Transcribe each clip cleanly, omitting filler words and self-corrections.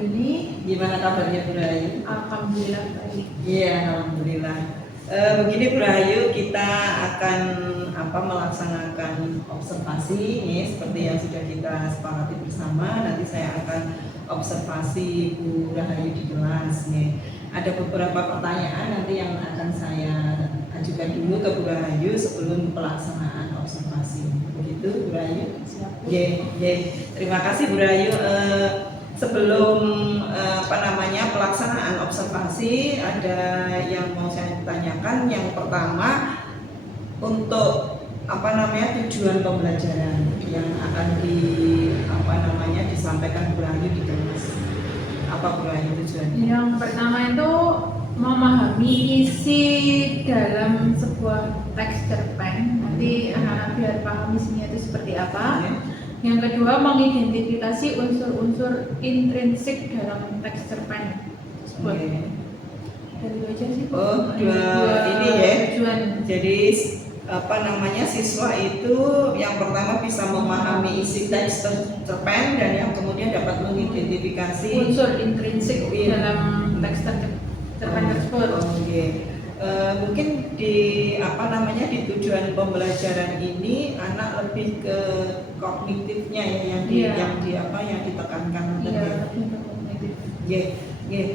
Yuni. Gimana kabarnya Bu Rahayu? Alhamdulillah baik. Iya, alhamdulillah. Begini Bu Rahayu, kita akan melaksanakan observasi nih seperti yang sudah kita sepakati bersama. Nanti saya akan observasi Bu Rahayu di kelas nih. Ada beberapa pertanyaan nanti yang akan saya ajukan dulu ke Bu Rahayu sebelum pelaksanaan observasi. Begitu Bu Rahayu? Siap. Terima kasih Bu Rahayu. Sebelum pelaksanaan observasi, ada yang mau saya tanyakan. Yang pertama, untuk tujuan pembelajaran yang akan disampaikan Bu Rahayu di kelas. Apa Bu Rahayu tujuannya? Yang pertama itu memahami isi dalam sebuah teks cerpen. Nanti anak-anak biar paham isinya itu seperti apa. Yang kedua, mengidentifikasi unsur-unsur intrinsik dalam teks cerpen tersebut. Dari itu aja sih. Dua ini ya. Tujuan. Jadi siswa itu yang pertama bisa memahami isi teks cerpen dan yang kemudian dapat mengidentifikasi unsur intrinsik dalam teks cerpen tersebut. Mungkin di tujuan pembelajaran ini anak lebih ke kognitifnya ya yang ditekankan tadi.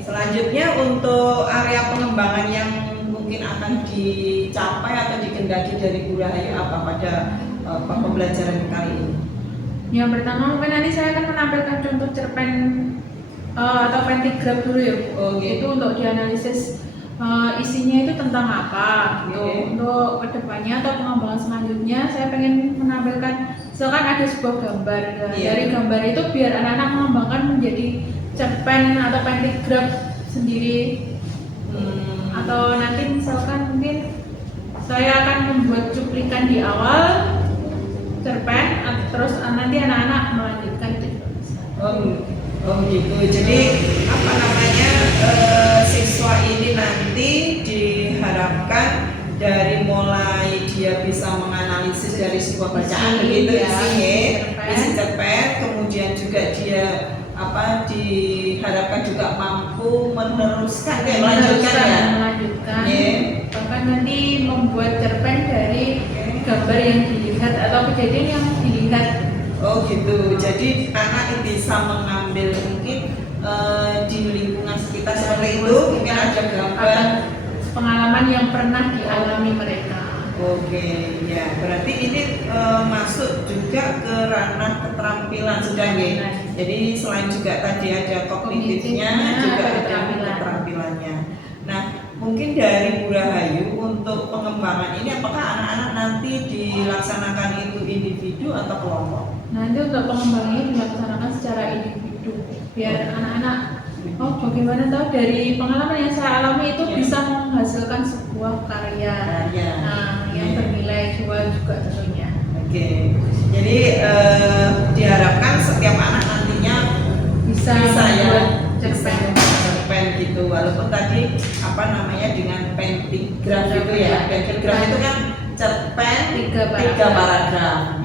Selanjutnya untuk area pengembangan yang mungkin akan dicapai atau dikendaki dari Bu Rahayu apa pada pembelajaran kali ini? Yang pertama mungkin nanti saya akan menampilkan contoh cerpen atau pentigraf dulu ya. Itu untuk dianalisis isinya itu tentang apa gitu. Untuk kedepannya atau pengembangan selanjutnya saya pengen menampilkan misalkan ada sebuah gambar dari gambar itu biar anak-anak mengembangkan menjadi cerpen atau pentigraf sendiri. Atau nanti misalkan mungkin saya akan membuat cuplikan di awal cerpen terus nanti anak-anak melanjutkan itu. Gitu. Jadi siswa ini nanti diharapkan dari mulai dia bisa menganalisis dari sebuah bacaan begitu isi cerpen, kemudian juga dia diharapkan juga mampu meneruskan melanjutkan. Bahkan nanti membuat cerpen dari gambar yang dilihat atau kejadian yang dilihat. Gitu. Jadi anak bisa mengambil mungkin di lingkungan sekitar seperti itu, mungkin ada gambar pengalaman yang pernah dialami mereka. Berarti ini masuk juga ke ranah keterampilan sudah ya. Jadi selain juga tadi ada kognitifnya, juga ada keterampilannya. Nah, mungkin dari Bu Rahayu untuk pengembangan ini apakah anak-anak nanti dilaksanakan itu individu atau kelompok? Nanti untuk pengembangannya dilaksanakan secara individu biar anak-anak bagaimana tahu dari pengalaman yang saya alami itu bisa menghasilkan sebuah karya yang bernilai jual juga tentunya. Jadi diharapkan setiap anak nantinya bisa cerpen gitu, walaupun tadi dengan pentigraf gitu ya. Pentigraf itu kan cerpen 3 paragraf.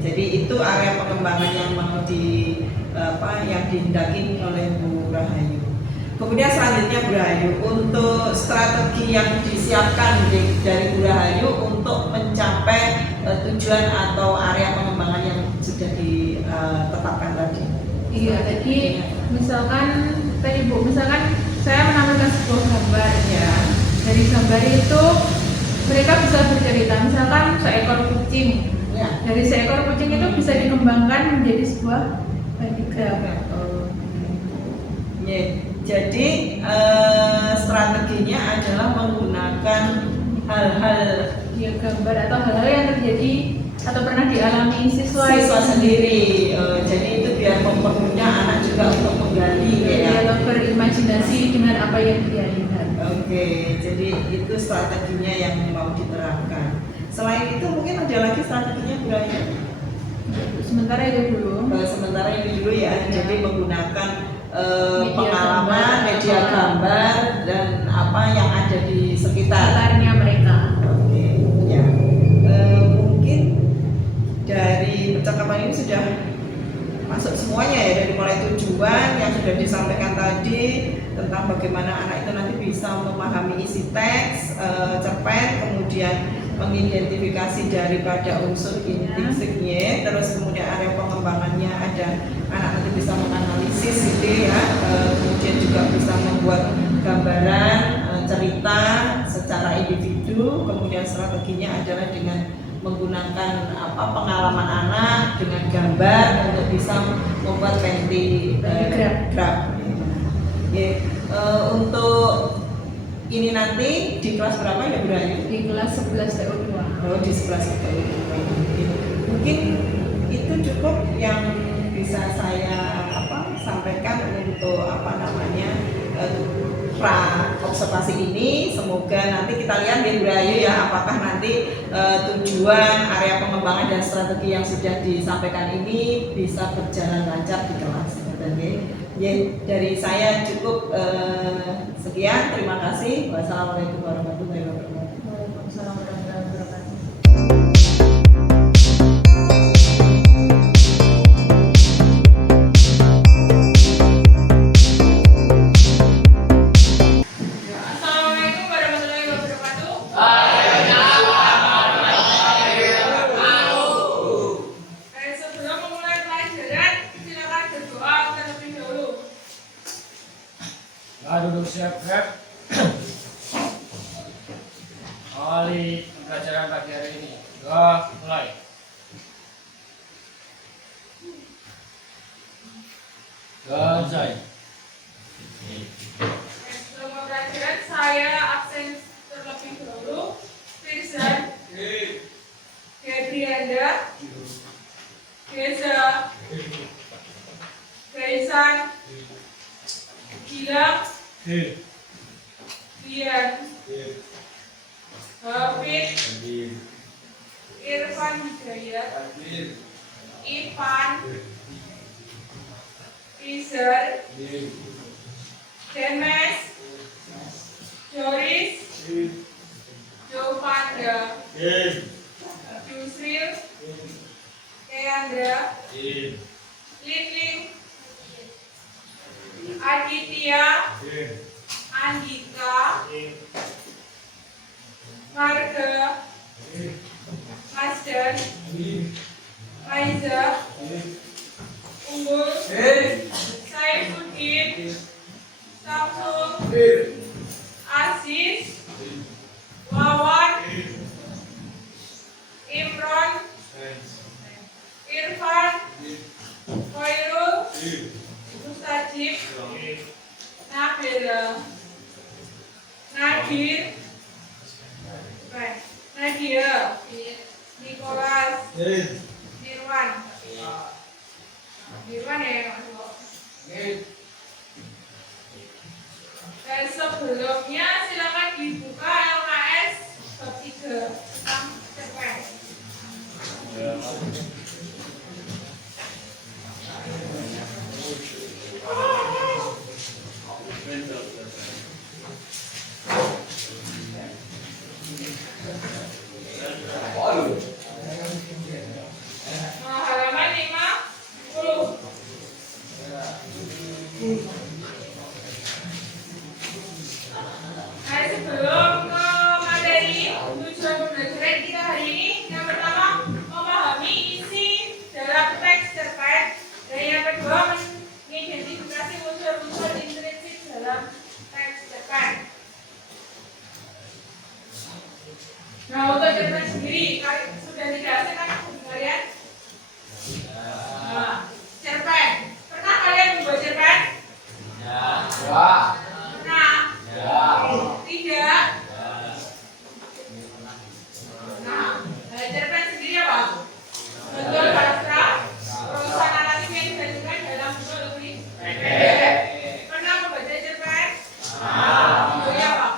Jadi itu area pengembangan yang mau yang dihendaki oleh Bu Rahayu. Kemudian selanjutnya Bu Rahayu, untuk strategi yang disiapkan dari Bu Rahayu untuk mencapai tujuan atau area pengembangan yang sudah ditetapkan tadi. Tadi misalkan saya menampilkan sebuah gambar ya. Dari gambar itu mereka bisa bercerita, misalkan seekor kucing. Dari seekor kucing itu bisa dikembangkan menjadi sebuah pentigraf. Jadi strateginya adalah menggunakan hal-hal gambar atau hal-hal yang terjadi atau pernah dialami siswa sendiri. Jadi itu biar mempermudah anak juga untuk menggali atau berimajinasi dengan apa yang dia lihat. Jadi itu strateginya yang mau diterapkan. Selain itu mungkin ada lagi strateginya Bu Rahayu? Sementara itu dulu. Jadi menggunakan pengalaman, media gambar dan apa yang ada di sekitarnya mereka. Mungkin dari percakapan ini sudah termasuk semuanya ya, dari mulai tujuan yang sudah disampaikan tadi tentang bagaimana anak itu nanti bisa memahami isi teks, cerpen, kemudian mengidentifikasi daripada unsur inti signie, terus kemudian area pengembangannya ada anak nanti bisa menganalisis gitu ya, kemudian juga bisa membuat gambaran, cerita secara individu, kemudian strateginya adalah dengan menggunakan pengalaman anak dengan gambar untuk bisa membuat pentigraf. Untuk ini nanti di kelas berapa ya Bu Rayu? Di kelas 11 TO2. Oh, di 11 TO2. Mungkin itu cukup yang bisa saya sampaikan untuk pra observasi ini. Semoga nanti kita lihat ya Bu Rayu ya, apakah nanti tujuan, area pengembangan dan strategi yang sudah disampaikan ini bisa berjalan lancar di kelas. Ya, dari saya cukup sekian. Terima kasih. Wassalamualaikum warahmatullahi wabarakatuh. Waalaikumsalam warahmatullahi wabarakatuh. Assalamualaikum warahmatullahi wabarakatuh. Sebelum memulai pelajaran, silakan berdoa terlebih dahulu. Duduk siap-siap. Awali pembelajaran pagi hari ini. Mulai. Gajai. Sebelum pelajaran, saya absen terlebih dahulu. Firza, Gabriela, Geza, Gaisan, Gilang, Dian, Hafid, Irfan Hidayat, Ivan, Izar, Demes, Joris, Jovanda, Yusril, Keandra, Linling, Aditya, Andika, Marga, Masdan, Maiza, Unggul, Saifuddin, Samsul, Aziz, Wawan, Imron, Irfan, Khairul, Mustajib, Nabila, Nadir, Nadia, Nicholas, Nirwan, Nirwan ya Mas. Dan sebelumnya silakan dibuka LKS bab 3 tentang cerpen. Halaman 50. Nah, sebelum ke materi tujuan pembelajaran kita hari ini, yang pertama memahami isi dalam teks cerpen, dan yang kedua mengidentifikasi unsur-unsur intrinsik dalam teks cerpen. Nah, untuk cerpen sendiri sudah dijelaskan kalian? Nah, cerpen. Pernah kalian membuat cerpen? Pernah? Tidak? Nah, cerpen sendiri apa? Bentuk sastra, prosa naratif yang disajikan dalam bentuk lebih pendek. Pernah membaca cerpen? Bentuknya apa?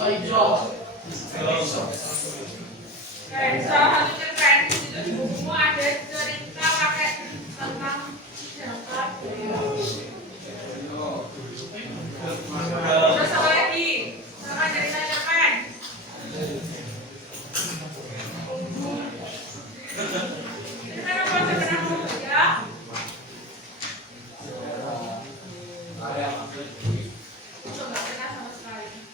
Salah satu cerpen di situ di bukumu ada cerita pakai tentang siapa beliau. Terus apa lagi? Sama cerita cerpen. Ini kan apa cerpen aku ya? Coba pernah sama sekali.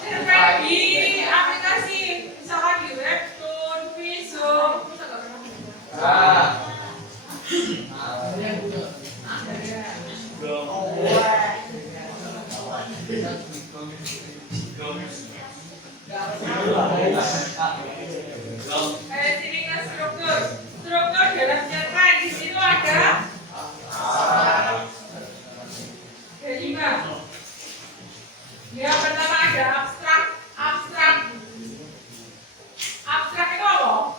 Cerpen di aplikasi, misalkan di Webtoon, Visum, terus agak pernah mencoba. Sini ke struktur. Struktur dalam cerpen di situ ada 5. Yang pertama ada abstrak. Abstrak itu apa?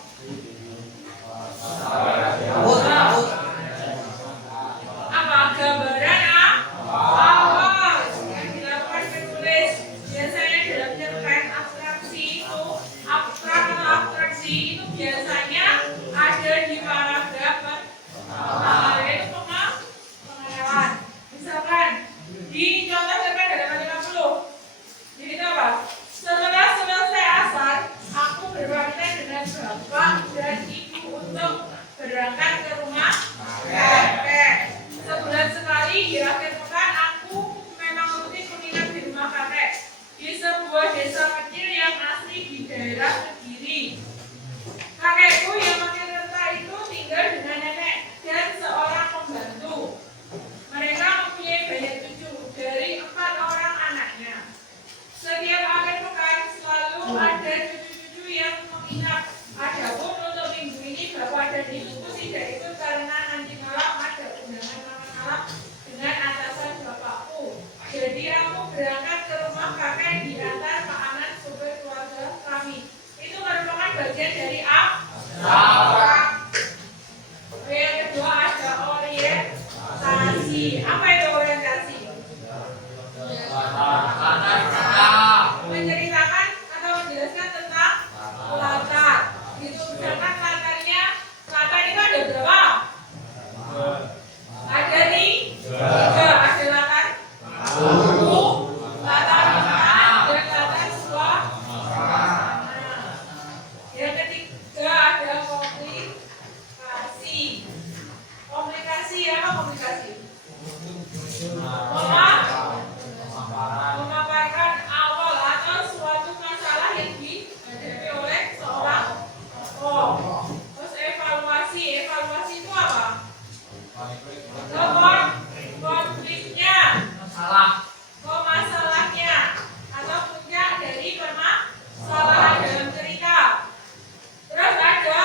Apa gambaran awal yang dilakukan penulis. Biasanya dalam cerpen abstraksi itu biasanya ada di paragraf pertama, yaitu pengenalan. Misalkan di contoh cerpen halaman 50. Jadi itu apa? Setelah selesai asar, aku berpamitan dengan bapak dan ibu untuk berangkat ke rumah kakek. Sebulan sekali di akhir pekan aku memang rutin menginap di rumah kakek di sebuah desa kecil yang asli di daerah Kediri. Kakekku yang makin renta itu tinggal dengan nenek dan seorang pembantu. Mereka mempunyai banyak cucu dari 4 orang anaknya. Setiap akhir pekan selalu ada cucu-cucu yang menginap. Adapun untuk minggu ini bapak dan ibuku tidak ikut karena nanti malam ada undangan makan malam dengan atasan bapakku. Jadi aku berangkat ke rumah kakek diantar Pak Anan sebagai keluarga kami. Itu merupakan bagian dari abstrak. Yang kedua ada orientasi. Apa itu orientasi? Menceritakan atau menjelaskan tentang latar. Gitu, misalkan latar itu ada berapa? Ada nih 3. Ada latar buku, latar makanan, dan latar suasana. Yang ketiga ada komplikasi. Komplikasi apa komplikasi? Memaparkan awal atau suatu masalah yang dihadapi oleh seorang tokoh. Terus evaluasi itu apa? Konfliknya, masalahnya, atau puncak dari permasalahan dalam cerita. Terus ada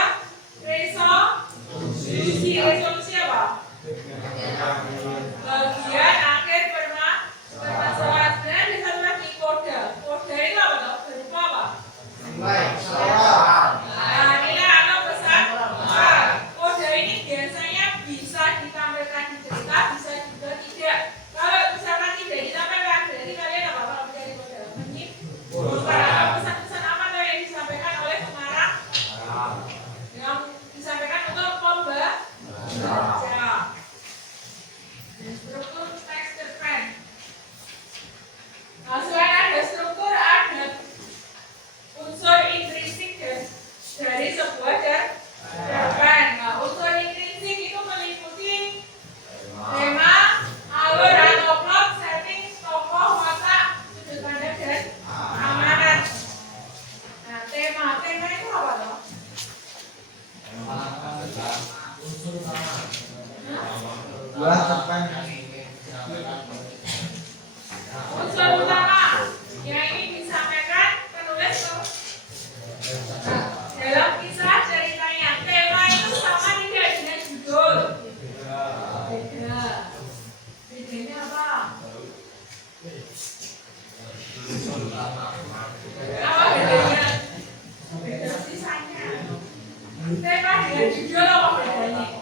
resolusi apa? Bagian akhir permasalahan. Sebenarnya di satu lagi koda itu apa toh? Berupa apa? Nah, nilai atau pesan. Koda ini biasanya bisa ditampilkan di cerita, bisa juga tidak. Kalau misalkan tidak ditampilkan, berarti kalian apa kalau menjadi koda? Menyimpulkan pesan-pesan apa toh yang disampaikan oleh pengarang? Yang disampaikan untuk pembaca. Struktur teks cerpen. Nah, selain ada struktur, ada unsur intrinsik dari sebuah cerpen. Nah, unsur intrinsik itu meliputi tema, alur atau plot, setting, tokoh, watak, sudut pandang, dan amanat. Nah, tema itu apa toh? Unsur utama yang ingin disampaikan penulis dalam kisah ceritanya. Tema itu sama tidak dengan judul? Beda. Bedanya apa? Apa bedanya? Beda sisanya. Tema dengan judul apa bedanya?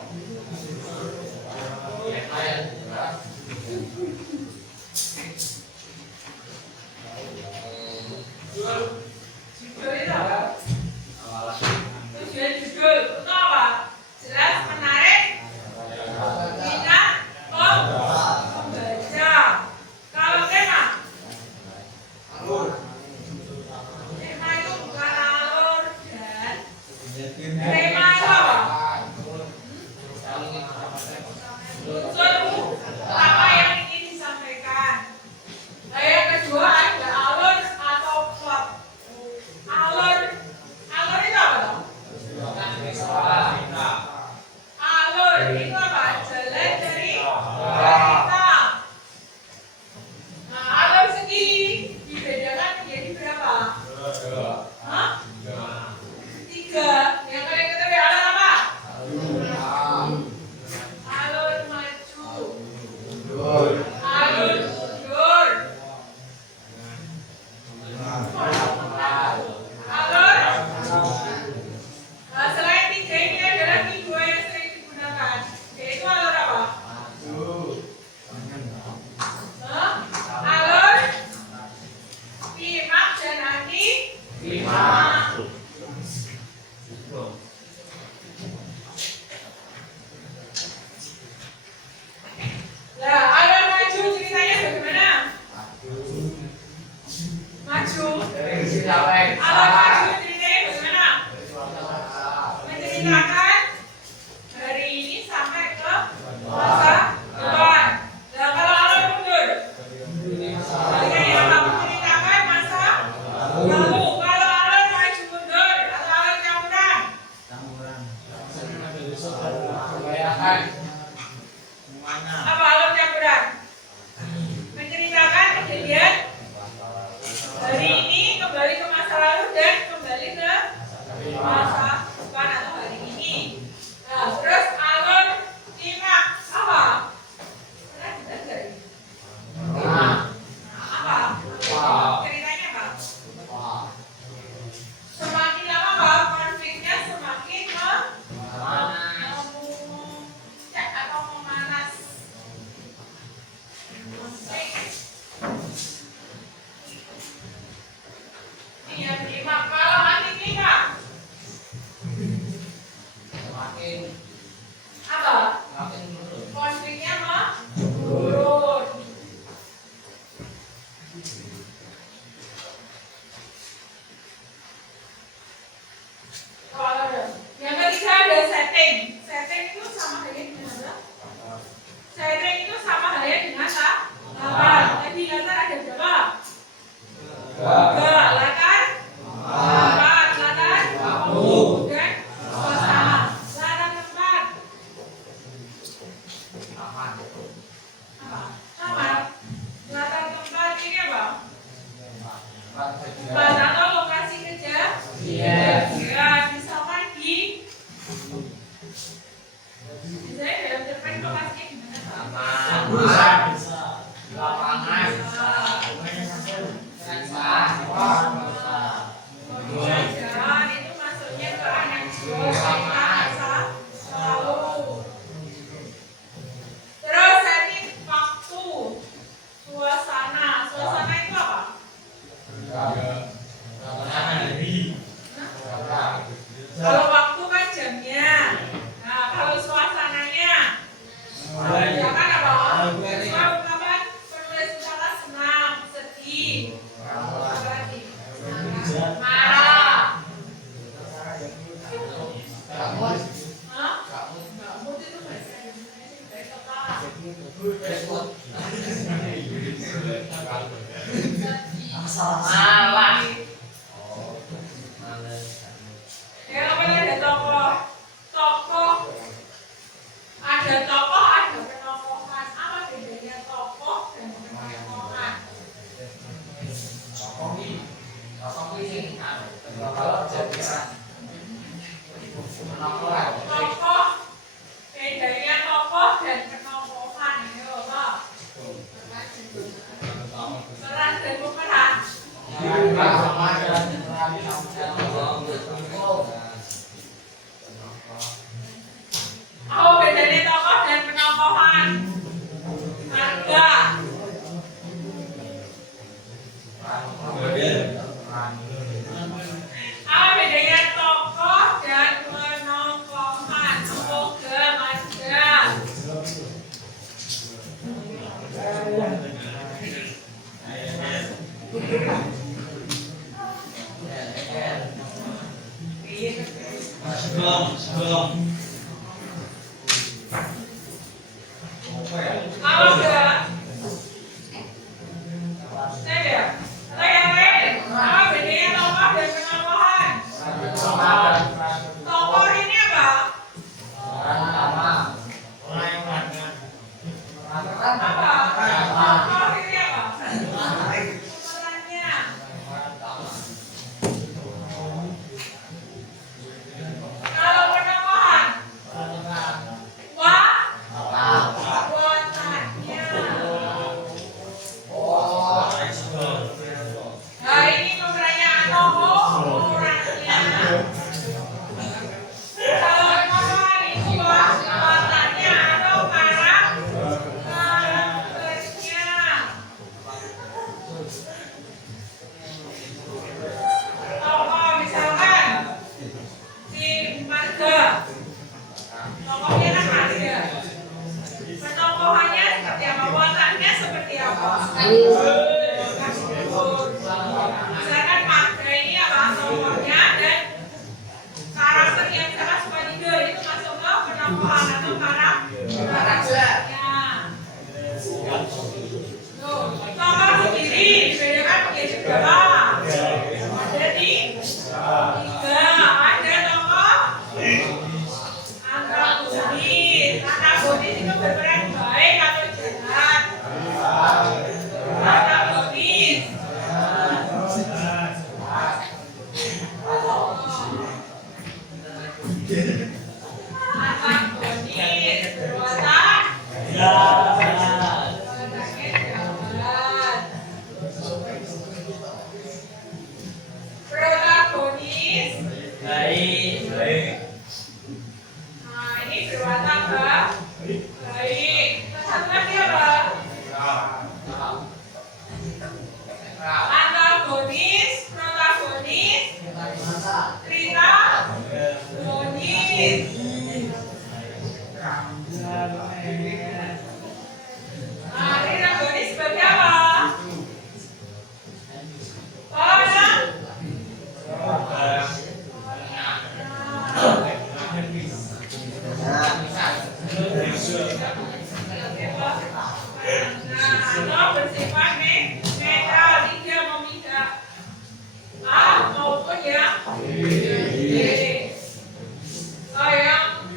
Alamat ceritanya bagaimana? Menceritakan hari ini sampai ke masa depan. Nah, kalau alur mundur, bagian yang kamu ceritakan masa lalu. Kalau alur maju mundur atau alur campuran, apa alur campuran? Menceritakan kejadian hari ini kembali ke masa lalu dan kembali ke masa depan atau hari ini. Nah, terus alur nyimak apa? Pernah kita enggak ini? Apa? Ceritanya apa? Semakin lama apa konfliknya semakin memuncak atau memanas. Konflik. Iya, nyimak. Kalau anti nyimak apa? Konfliknya menurun. Kalau yang ketiga ada setting. Setting itu sama halnya dengan apa? Setting itu sama halnya dengan latar. Tadi latar ada berapa? 3. Latar 4. Latar dan suasana. Latar tempat apa? Sama. Latar tempat ini apa? Tempat atau lokasi kejadian. Ya, misalkan di misalnya dalam cerpen lokasinya di mana? Jalan itu masuknya ke anak masa lalu. Terus setting waktu, suasana. Suasana itu apa? Kalau waktu kan jamnya. Nah, kalau suasananya, misalkan apa? Ungkapan penulis ungkapan senang, sedih, apa lagi? Marah. Hah? Mood itu bahasa Indonesia baik apa? Malah. Ya, apa ada tokoh? Tokoh. Ada tokoh, ada penokohan. Apa bedanya tokoh dan penokohan? Tokoh. Bedanya tokoh dan penokohan. Ayo, Pak. Peran dan pemeran. Apa bedanya tokoh dan penokohan? Harga. Apa bedanya tokoh dan penokohan? Semoga ada. Antagonis, protagonis, cerita, kronis. Ini antagonis sebagai apa? Orang. Atau bersifat netral, tidak memihak A maupun yang B. Yang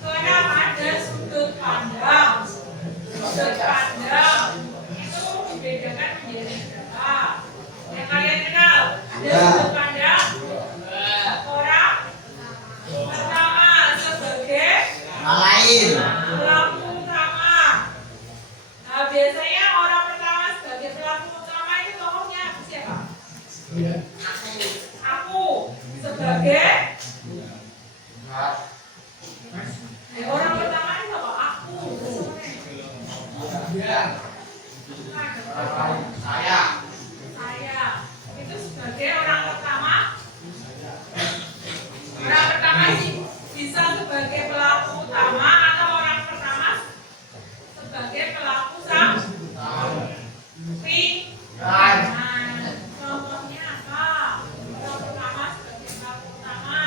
keenam ada sudut pandang. Sudut pandang itu dibedakan menjadi berapa? Yang kalian kenal ada sudut pandang orang pertama sebagai pelaku utama. Nah, biasanya orang pertama sebagai pelaku utama itu ngomongnya siapa? Aku sebagai orang pertama itu apa? Aku. Saya. Itu sebagai orang pertama. Orang pertama sih bisa sebagai pelaku utama atau orang pertama sebagai pelaku samping. Contohnya apa? Orang pertama sebagai pelaku utama.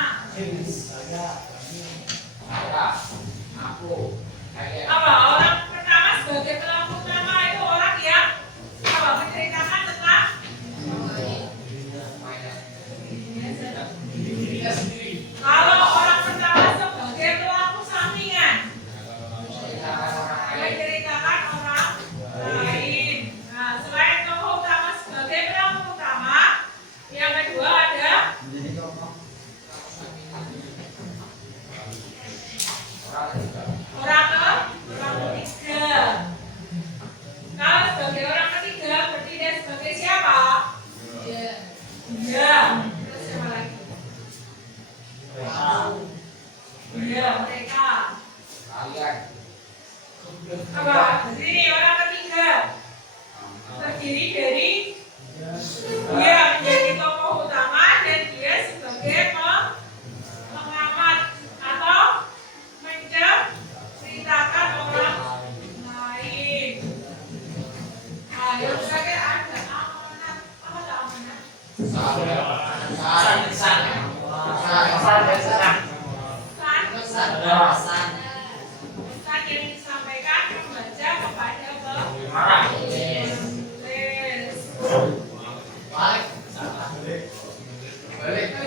Apa? Orang pertama sebagai pelaku utama itu orang yang apa? Menceritakan tentang kalau orang pertama sebagai pelaku sampingan menceritakan orang lain. Nah, selain tokoh utama sebagai pelaku utama, yang kedua ada orang ketiga. Kalau sebagai orang ketiga berarti dia sebagai siapa? Dia. Terus siapa lagi? Dia, mereka. Apa? Jadi orang ketiga terdiri dari dia menjadi tokoh utama dan dia sebagai pengamat atau menceritakan orang lain. Nah, yang terakhir ada amanat. Apa itu amanat? Pesan yang disampaikan membaca kepada penulis.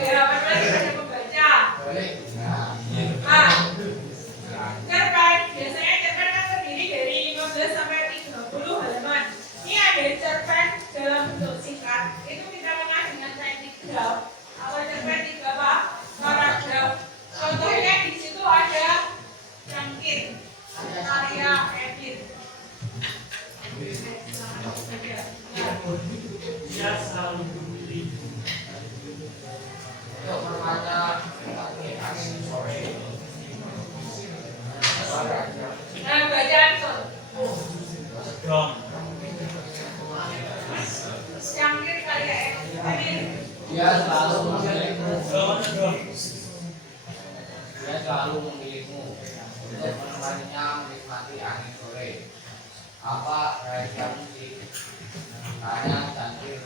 Ya, kepada pembaca. Cerpen, biasanya cerpen kan terdiri dari 15 sampai 30 halaman. Ini ada cerpen dalam bentuk singkat. Itu kita kenal dengan sentigraf atau cerpen 3 paragraf. Contohnya di situ ada Cangkir, karya Edit. Nah, bacaan Cangkir karya Edit. Dia selalu memilihmu untuk menemaninya menikmati angin sore. Apa rahasia musik? Tanya Cangkir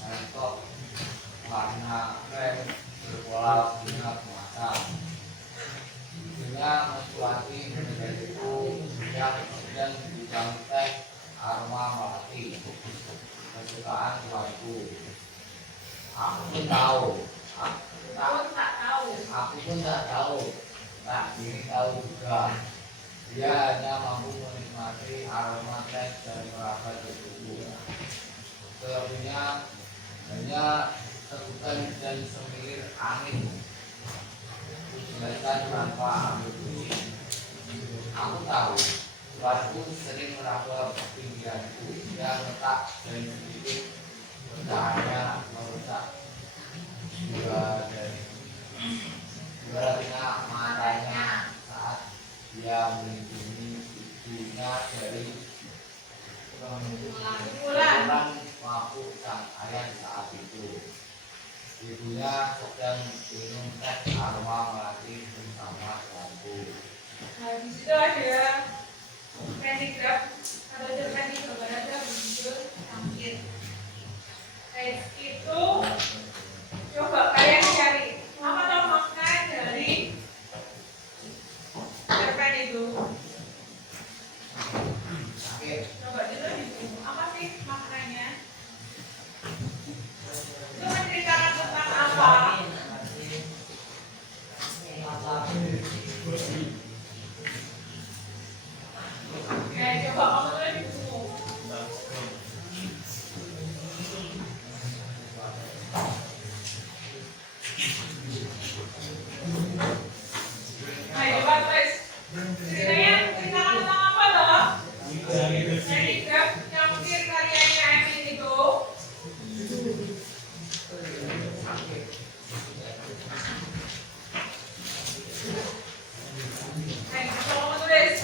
mentok warna krem berpola bunga kemasan. Ibunya mensuati menjadiku yang kemudian dijam teh aroma melati kesukaan tuanku. Aku pun tahu. Aku pun tak tahu. Tak ingin tahu juga. Dia hanya mampu menikmati aroma teh dari merapat ke tubuh. Selebihnya hanya tegukan dan semilir angin. Dijelaskan tanpa ambil pusing. Aku tahu. Tuanku sering meraba pinggiranku. Dia letak dan sedikit bercahaya merusak jiwa dari ibaratnya matanya saat dia melindungi ibunya dari pulang mabuk sang keramaian saat itu. Ibunya sedang minum teh aroma melati bersama lampu. Nah, di situ ada pentagram atau cerpen di gambar ada berjudul Cangkir. Itu coba kalian cari apa tuh makna dari cerpen itu. Coba dulu di buku. Apa sih maknanya? Itu menceritakan tentang apa? Coba kamu tulis di buku. Coba tulis. Ceritanya ceritakan tentang apa toh? Pentagram Cangkir karyanya Emil itu. Coba kamu tulis.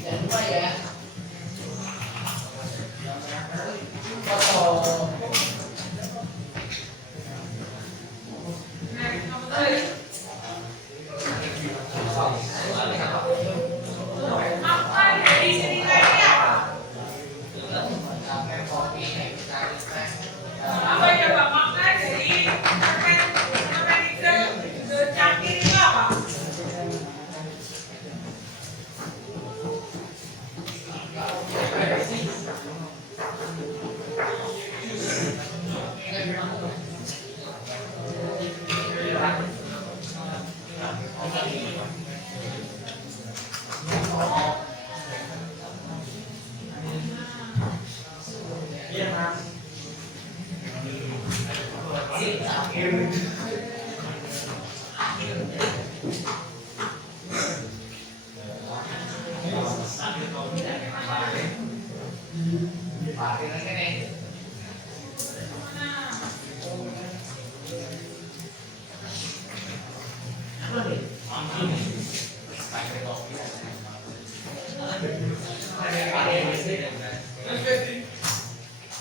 Jangan lupa ya. Kamu tulis. Makna dari cerita ini apa? Apa coba makna dari pentagram Cangkir itu apa?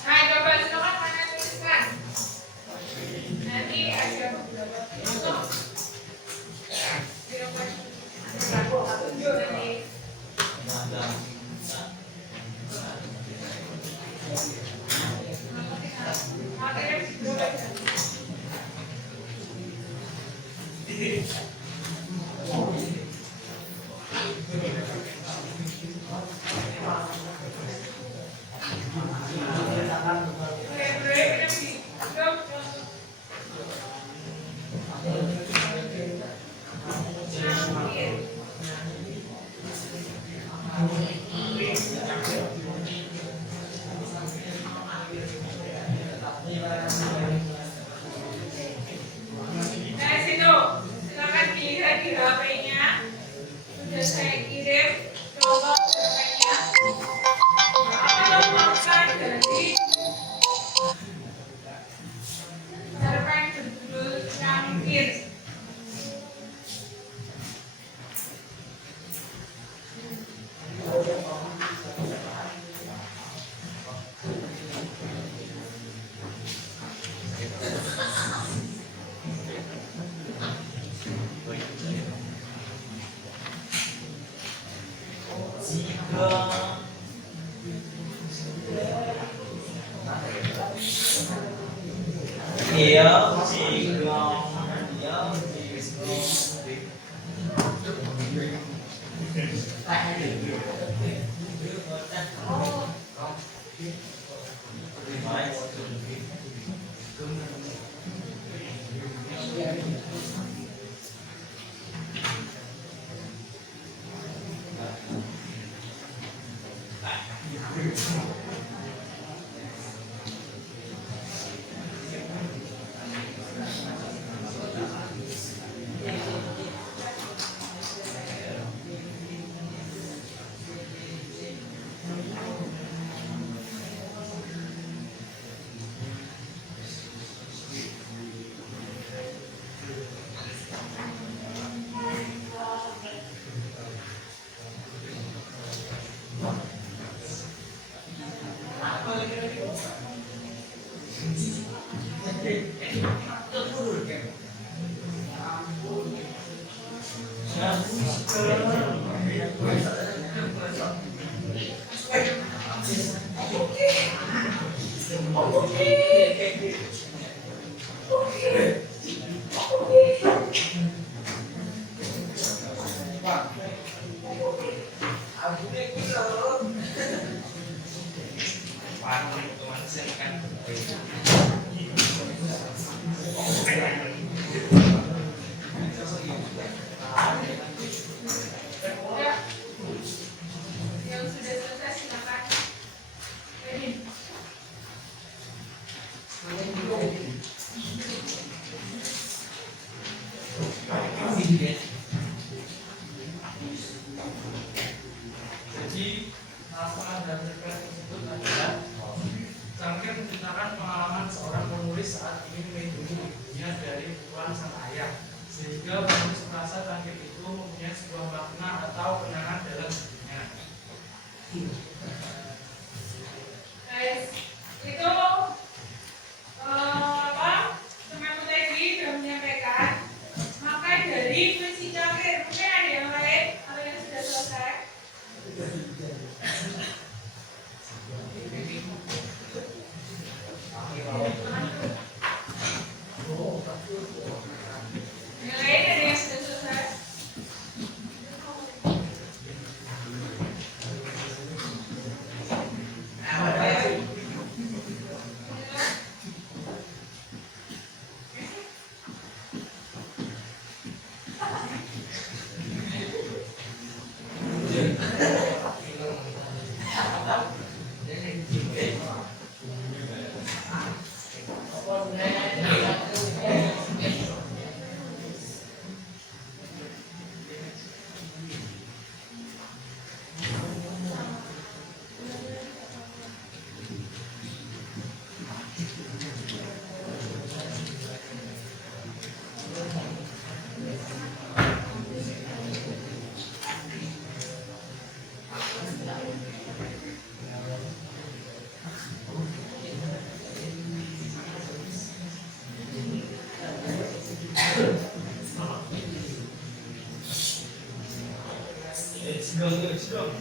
Nah, coba silakan mana tuliskan. Nanti ada beberapa contoh. Aku tunjuk nanti. Nah, situ silakan dilihat di HP-nya. Sudah saya kirim. Coba cerpennya. Apa makna dari cerpen berjudul Cangkir? Iya, Yang sudah selesai silakan. Ready? Jadi nama dan cerpen tersebut adalah Cangkir menceritakan pengalaman seorang penulis saat ingin melindungi ibunya dari pukulan sang ayah, sehingga penulis merasa cangkir itu mempunyai sebuah makna atau kenangan dalam hidupnya. Guys, itu apa? Teman tadi sudah menyampaikan makna dari puisi cangkir. Mungkin ada yang lain atau yang sudah selesai? Yang lain ada yang sudah selesai? Let's go.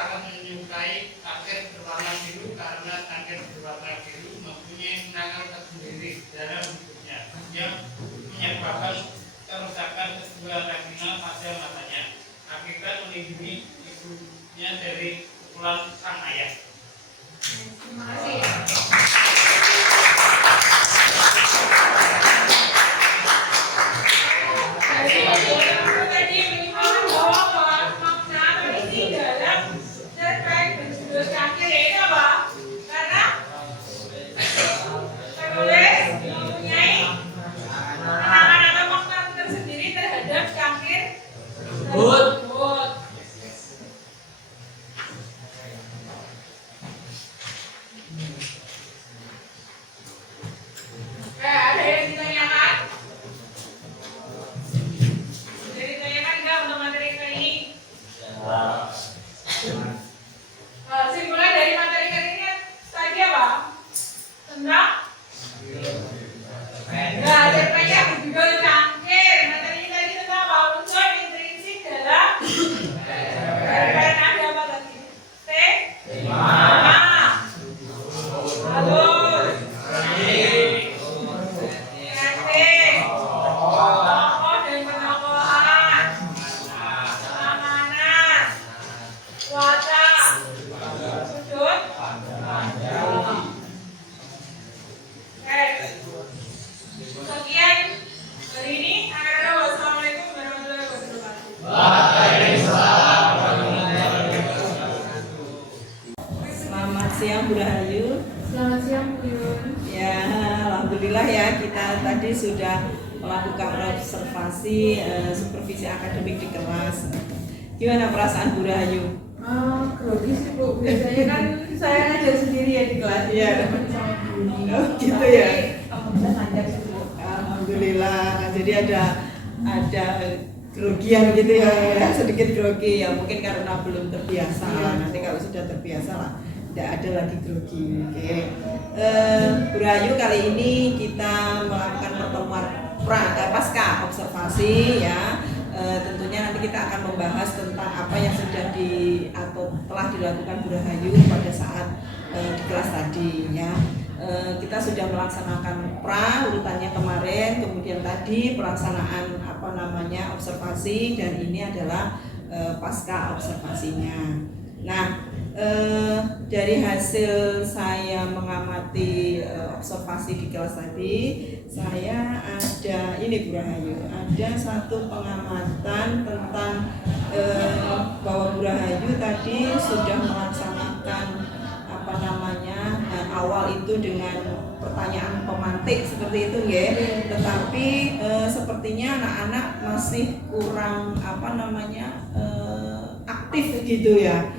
sangat menyukai cangkir berwarna biru karena cangkir berwarna biru mempunyai kenangan tersendiri dalam hidupnya yang menyebabkan kerusakan kedua retina pada matanya akibat melindungi ibunya dari pukulan sang ayah. Terima kasih. Tadi minimal bahwa makna isi dalam cerpen berjudul Cangkir yaitu apa? Karena penulis mempunyai kenangan atau makna tersendiri terhadap cangkir tersebut. Ada yang ditanyakan? Ada yang ditanyakan nggak untuk materi kali ini? Simpulan dari materi kali ini tadi apa? Tentang? Nah, cerpennya berjudul Cangkir. Materinya tadi tentang apa? Unsur intrinsik dalam cerpen ada apa tadi? Tema. Halus. Kreatif. Tokoh dan penokohan. Penanganan. Watak. Sudut. Sekian hari ini. Wassalamualaikum warahmatullahi wabarakatuh. Selamat siang Bu Rahayu. Selamat siang Bu Yun. Ya, alhamdulillah ya kita tadi sudah melakukan observasi supervisi akademik di kelas. Gimana perasaan Bu Rahayu? Grogi sih Bu. Biasanya kan saya ngajar sendiri ya di kelas. Iya. Teman sama guru. Oh, gitu Tapi, ya. alhamdulillah lancar sih Bu. Alhamdulillah. Jadi ada kerugian gitu ya, sedikit grogi ya mungkin karena belum terbiasa. Nanti kalau sudah terbiasa lah tidak ada lagi grogi. Oke. Bu Rahayu, kali ini kita melakukan pertemuan pasca observasi ya. Tentunya nanti kita akan membahas tentang apa yang sudah atau telah dilakukan Bu Rahayu pada saat di kelas tadi ya. Kita sudah melaksanakan urutannya kemarin, kemudian tadi pelaksanaan observasi, dan ini adalah pasca observasinya. Nah, dari hasil saya mengamati observasi di kelas tadi, saya ada ini Bu Rahayu, ada satu pengamatan tentang bahwa Bu Rahayu tadi sudah melaksanakan awal itu dengan pertanyaan pemantik seperti itu ya. Tetapi sepertinya anak-anak masih kurang aktif gitu ya.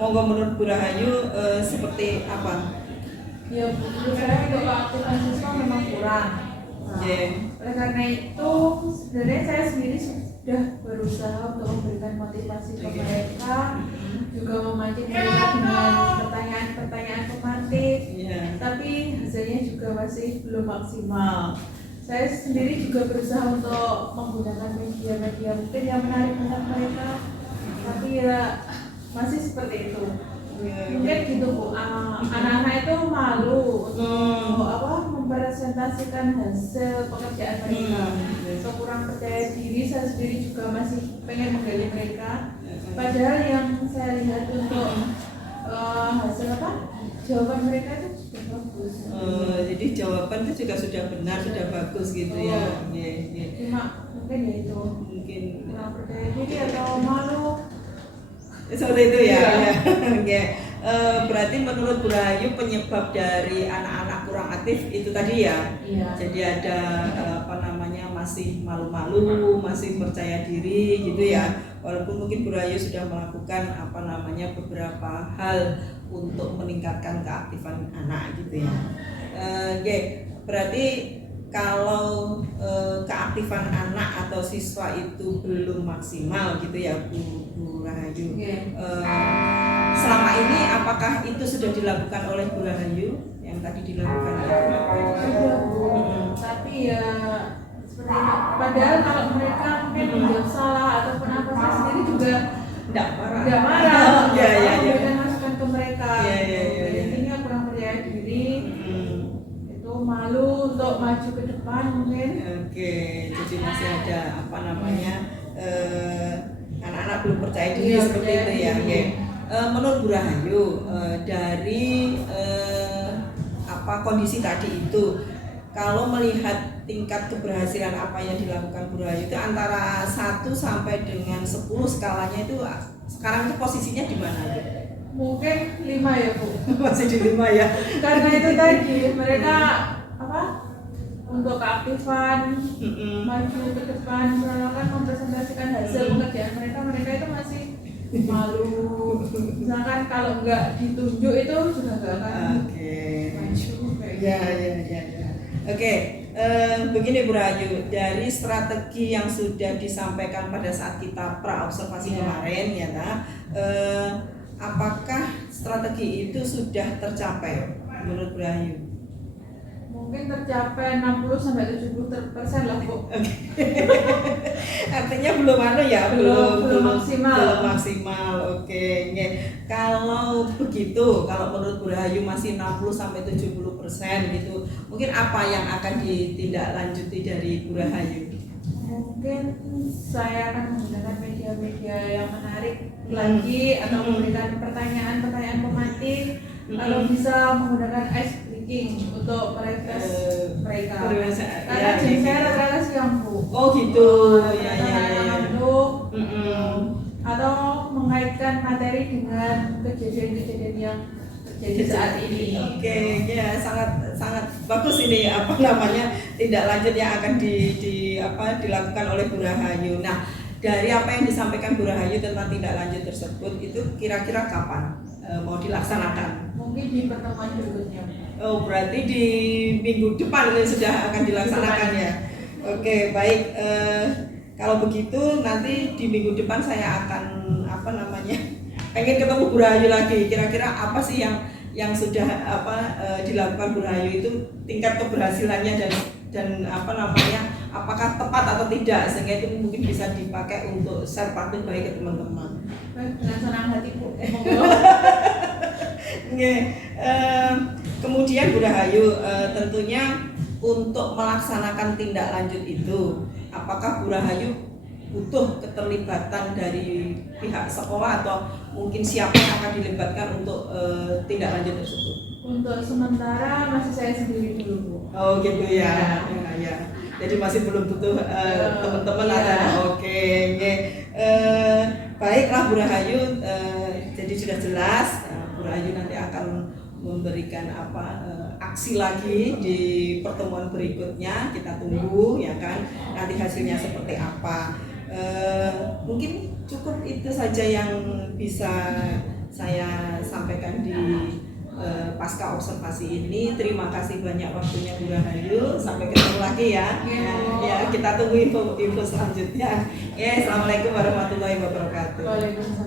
Monggo menurut Bu Rahayu seperti apa? Ya, menurut saya untuk keaktifan siswa memang kurang. Oleh karena itu, sebenarnya saya sendiri sudah berusaha untuk memberikan motivasi ke mereka, juga memancing mereka dengan pertanyaan-pertanyaan pemantik. Tapi hasilnya juga masih belum maksimal. Saya sendiri juga berusaha untuk menggunakan media-media mungkin yang menarik minat mereka, tapi ya masih seperti itu. Mungkin gitu Bu, anak-anak itu malu untuk mempresentasikan hasil pekerjaan mereka. Kurang percaya diri, saya sendiri juga masih pengen menggali mereka. Padahal yang saya lihat untuk hasil jawaban mereka itu sudah bagus. Jadi jawaban itu juga sudah benar, sudah bagus gitu ya. Cuma mungkin ya itu Mungkin kurang percaya diri atau malu. seperti itu ya. Berarti menurut Bu Rahayu penyebab dari anak-anak kurang aktif itu tadi ya. Jadi ada masih malu-malu, masih percaya diri gitu ya. Walaupun mungkin Bu Rahayu sudah melakukan beberapa hal untuk meningkatkan keaktifan anak gitu ya. Berarti kalau keaktifan anak atau siswa itu belum maksimal gitu ya Bu Rahayu. Selama ini apakah itu sudah dilakukan oleh Bu Rahayu yang tadi dilakukan? Sudah Bu, tapi ya seperti itu. Padahal kalau mereka mungkin menjawab salah ataupun apa, saya sendiri juga Tidak marah. nggak marah. maju ke depan mungkin. Oke, jadi masih ada apa namanya anak-anak belum percaya diri Iya, seperti percaya itu ya. diri. Oke. Menurut Bu Rahayu dari apa kondisi tadi itu, kalau melihat tingkat keberhasilan apa yang dilakukan Bu Rahayu itu antara 1 sampai dengan 10 skalanya itu sekarang itu posisinya di mana? Bu? Mungkin 5 ya Bu. Masih di 5 ya. Karena itu tadi mereka apa? Untuk keaktifan maju ke depan melakukan mempresentasikan hasil pekerjaan mereka itu masih malu. Misalkan kalau nggak ditunjuk itu sudah nggak akan Oke. maju kayak Ya, gitu. ya. Oke, begini Bu Rahayu, dari strategi yang sudah disampaikan pada saat kita pra-observasi Ya. kemarin ya, apakah strategi itu sudah tercapai menurut Bu Rahayu? Mungkin tercapai 60-70% lah Bu. Artinya belum ya, Belum maksimal. Belum maksimal. Oke. Nge. Kalau begitu, kalau menurut Bu Rahayu masih 60-70% gitu, mungkin apa yang akan ditindaklanjuti dari Bu Rahayu? Mungkin saya akan menggunakan media-media yang menarik lagi atau memberikan pertanyaan-pertanyaan pematik. Kalau bisa menggunakan ice breaking untuk merefresh mereka. Karena Ya, jenis saya rata-rata siang Bu. Oh gitu. Ya. Ngantuk. Atau mengaitkan materi dengan kejadian-kejadian yang terjadi saat ini. Oke, ya sangat bagus ini apa namanya tindak lanjut yang akan dilakukan oleh Bu Rahayu. Nah, dari apa yang disampaikan Bu Rahayu tentang tindak lanjut tersebut itu kira-kira kapan mau dilaksanakan? Mungkin di pertemuan berikutnya. Oh, berarti di minggu depan itu sudah akan dilaksanakan ya. Oke, baik. Kalau begitu nanti di minggu depan saya akan pengen ketemu Bu Rahayu lagi. Kira-kira apa sih yang sudah dilakukan Bu Rahayu itu tingkat keberhasilannya dan apakah tepat atau tidak, sehingga itu mungkin bisa dipakai untuk share praktik baik ke teman-teman. Baik, dengan senang hati Bu. Kemudian Bu Rahayu, tentunya untuk melaksanakan tindak lanjut itu, apakah Bu Rahayu butuh keterlibatan dari pihak sekolah atau mungkin siapa yang akan dilibatkan untuk tindak lanjut tersebut? Untuk sementara masih saya sendiri dulu Bu. Oh gitu ya. Jadi masih belum butuh teman-teman Iya. ada. Oke. Baiklah Bu Rahayu, jadi sudah jelas Bu Rahayu nanti akan memberikan aksi lagi di pertemuan berikutnya. Kita tunggu ya kan, nanti hasilnya seperti apa. Mungkin cukup itu saja yang bisa saya sampaikan di pasca observasi ini. Terima kasih banyak waktunya Bu Rahayu. Sampai ketemu lagi ya. Ya, kita tunggu info selanjutnya. Assalamualaikum warahmatullahi wabarakatuh. Waalaikumsalam.